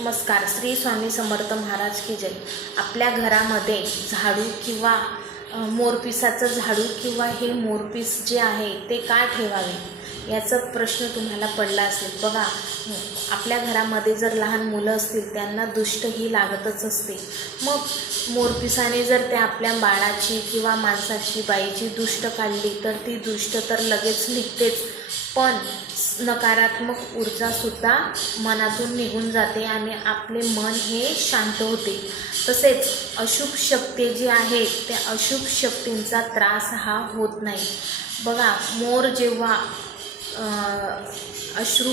नमस्कार. श्री स्वामी समर्थ महाराज की जय. आपल्या घरामध्ये झाडू किंवा मोरपिसाचं झाडू किंवा हे मोरपीस जे आहे ते का ठेवावे याचा प्रश्न तुम्हाला पडला असेल. बघा, आपल्या घरामध्ये जर लहान मुलं असतील त्यांना दुष्ट ही लागतच असते. मग मोरपिसाने जर त्या आपल्या बाळाची किंवा माणसाची बाईची दुष्ट काढली तर ती दुष्ट तर लगेच निघतेच, पण नकारात्मक ऊर्जासुद्धा मनातून निघून जाते आणि आपले मन हे शांत होते. तसेच अशुभ शक्ती जी आहे त्या अशुभ शक्तींचा त्रास हा होत नाही. बघा, मोर जेव्हा अश्रू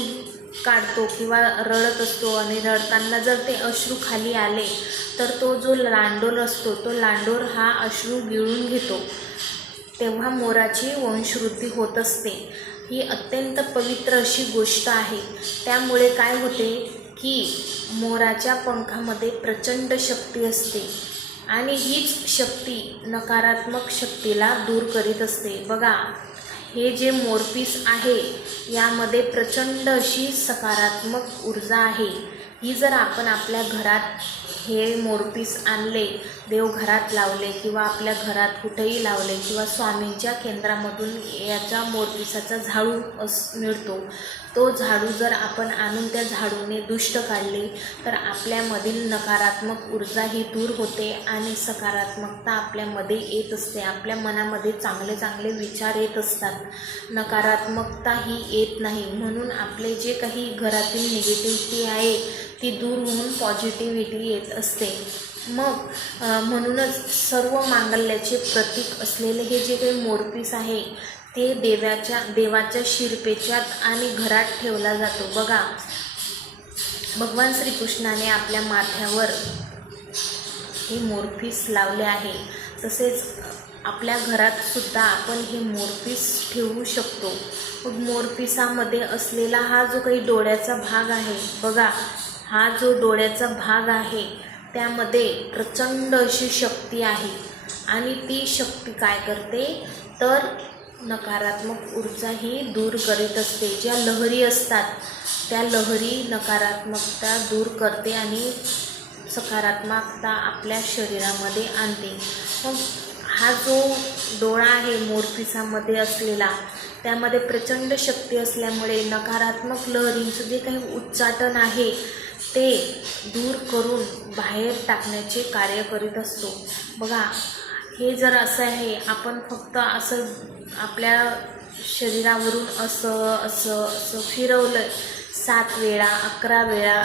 काढतो किंवा रडत असतो आणि रडताना जर ते अश्रू खाली आले तर तो जो लांडोर असतो तो लांडोर हा अश्रू गिळून घेतो, तेव्हा मोराची वंशवृद्धी होत असते. ही अत्यंत पवित्र अशी गोष्ट आहे. त्यामुळे काय होते की मोराच्या पंखामध्ये प्रचंड शक्ती असते आणि हीच शक्ती नकारात्मक शक्तीला दूर करीत असते. बघा, हे जे मोरपीस आहे यामध्ये प्रचंड अशी सकारात्मक ऊर्जा आहे. ही जर आपण आपल्या घरात हे मोरपीस आणले, देवघरात लावले किंवा आपल्या घरात कुठेही लावले किंवा स्वामींच्या केंद्रामधून याचा मोरपिसाचा झाडू मिळतो, तो झाडू जर आपण आणून त्या झाडूने दुष्ट काढले तर आपल्यामधील नकारात्मक ऊर्जा ही दूर होते आणि सकारात्मकता आपल्यामध्ये येत असते. आपल्या मनामध्ये चांगले चांगले विचार येत असतात, नकारात्मकता ही येत नाही. म्हणून आपले जे काही घरातील निगेटिव्हिटी आहे ती दूर होऊन पॉझिटिव्हिटी येत असते. मग म्हणूनच सर्व मांगल्याचे प्रतीक असलेले हे जे काही मोरपीस आहे ते देवाच्या शिरपेच्यात आणि घरात ठेवला जातो. बघा, भगवान श्रीकृष्णाने आपल्या माथ्यावर हे मोरपीस लावले आहे. तसेच आपल्या घरात सुद्धा आपण हे मोरपीस ठेवू शकतो. मग मोरपिसामध्ये असलेला हा जो काही डोळ्याचा भाग आहे, बघा, हा जो डोळ्याचा भाग आहे त्यामध्ये प्रचंड अशी शक्ती आहे आणि ती शक्ती काय करते तर नकारात्मक ऊर्जा ही दूर करीत असते. ज्या लहरी असतात त्या लहरी नकारात्मकता दूर करते आणि सकारात्मकता आपल्या शरीरामध्ये आणते. मग हा जो डोळा आहे मोरपिसामध्ये असलेला त्यामध्ये प्रचंड शक्ती असल्यामुळे नकारात्मक लहरींचं जे काही उच्चाटन आहे ते दूर करून बाहेर टाकण्याचे कार्य करीत असतो. बघा, हे जर असं आहे, आपण फक्त असं आपल्या शरीरावरून असं असं असं फिरवलं 7 वेळा 11 वेळा